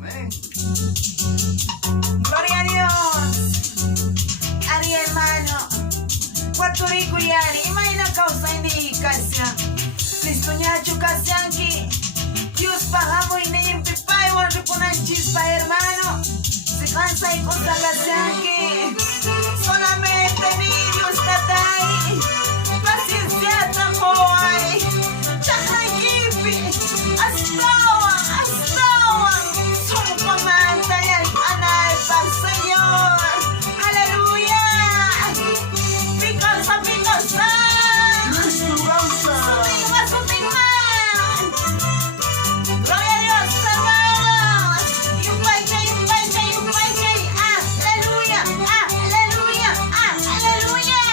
Amén. Gloria a Dios. Ari hermano, Puerto Yari, imagina causa indicación. Listo ñacho casianki. Dios pagamo y neyen pipai wan ripunan chispa hermano. Se cansa y contra casianki. Solamente ni Dios tatay. Paciencia tamoy. Chakra kipi. Astawan. Solo pamantay al anay pag Señor. Aleluya. Picasa. Cristo causa. Sutima. Gloria a Dios, salvamos. Yumpay. Aleluya. Aleluya.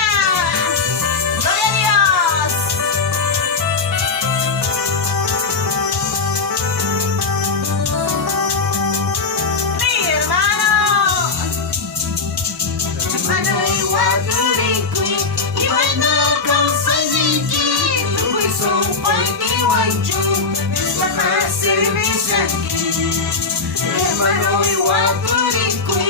Gloria a Dios. Mi hermano igual que y bueno causa niki tu son porque guanchu es para servicio aquí. Hermano igual que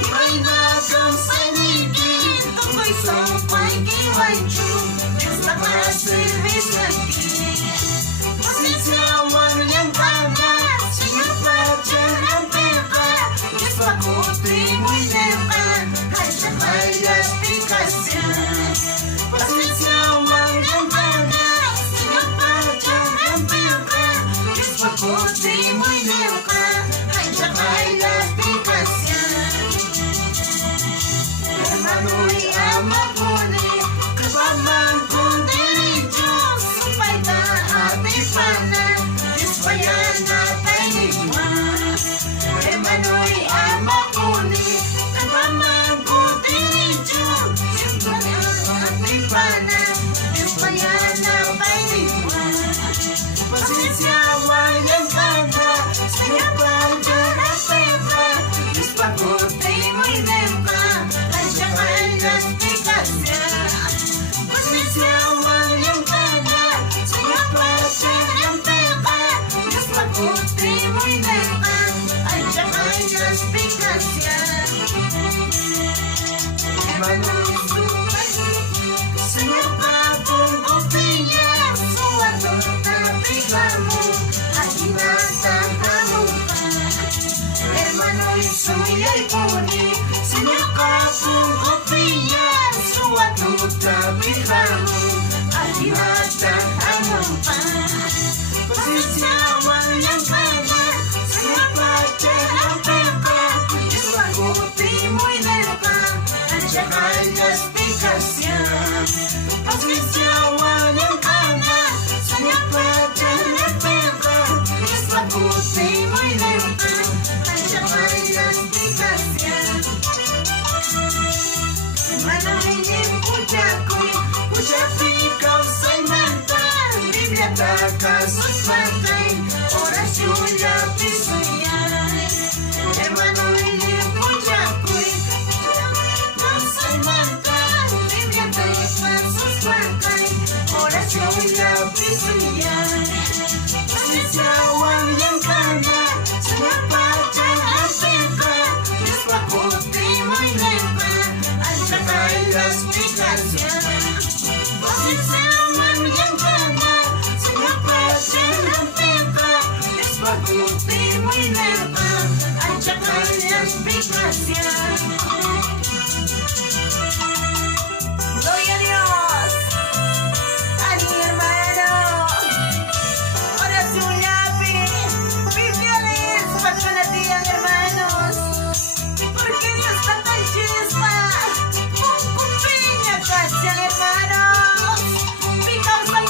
y bueno causa niki tu son porque guanchu es para servicio aquí. Paciencia wan yang paga Señor pacha pepa es pa kuti muy nepa hay explicación. Paciencia wan yang paga Señor pacha pepa es pa kuti muy nepa hay explicación. Hermano y ama pone que vamos con derecho su paita a mi pana desfallana tainigua. Hermano y ama pone que vamos con derecho su paita a mi pana desfallana tainigua. Paciencia guayan canta Señor pacha pepa es pa corte muy nepa hay explicación. Paciencia guayan canta Señor pacha pepa es pa corte muy nepa hay explicación. Hermano Señor papo confía su adorna privamo aquí mata camupa. Hermano soy el pone Señor papo confía su adorna privamo aquí mata camupa. Paciencia guayan canta Señor pacha pepa es pa corte muy nepa hay explicación. Paciencia guayan canta Señor pacha pepa es pa corte muy nepa hay explicación. Hermano en Puchapi causa y manta Biblia ataca sus mantas oración ya pisuya. Hermano en Puchapi causa y manta Biblia ataca sus mantas oración ya pisuya. Paciencia guayan canta Señor pacha pepa es pa corte muy nepa hay explicación. Paciencia guayan canta Señor pacha pepa es pa corte muy nepa hay explicación. Gloria a Dios. A mi hermano. Oración lápiz. Viviales patronatía, hermanos. ¿Por qué Dios está tan chispa? Un piña casi, hermanos.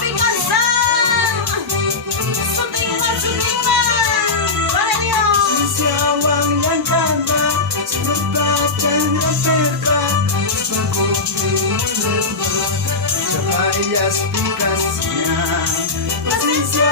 Picanza. Sutima. Para Dios. Paciencia guayan canta Señor pacha pepa es pa corte muy nepa hay explicación. Paciencia